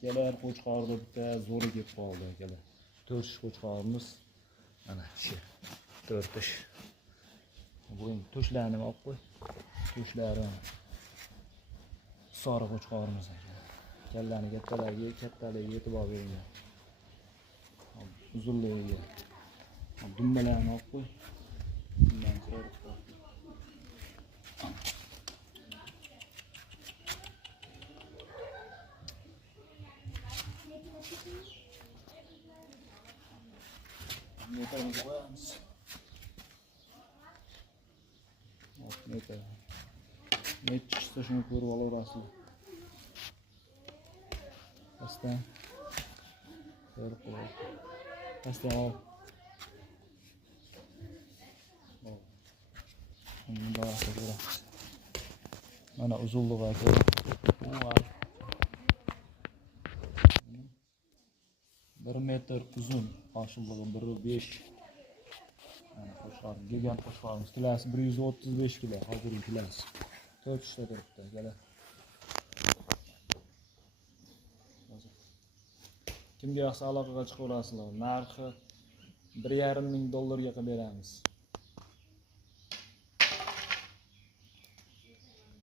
Kelar qo'chqorda bitta zo'ri kelib qoldi akalar. 4 qo'chqorimiz mana shu 4 ish. Bu to'shlarni olib qo'y. To'shlari sariq qo'chqorimiz ekan. Kallani kattalariga e'tibor bering. Uzunligiga. Dumbalarni olib qo'y. Bundan chiroyli qilib. Metrimizni qo'yamiz. Metr. Metr chiqsa shuni ko'rib olaverasizlar. Pastan. Ko'rib qo'ying. Pastan ol. Bundan sonra mana uzunluğu aka. Bu var. 1 metr uzun, hoshillig'i 1.5. Mana qo'shqorim, gigant qo'shqorimiz. Kilasi 135 kilo, hozirgi kilasi. 4 ishda turibdi, akalar. Kimga yoqsa aloqaga chiqaverasizlar. Narxi $1,5 ming qilib beramiz.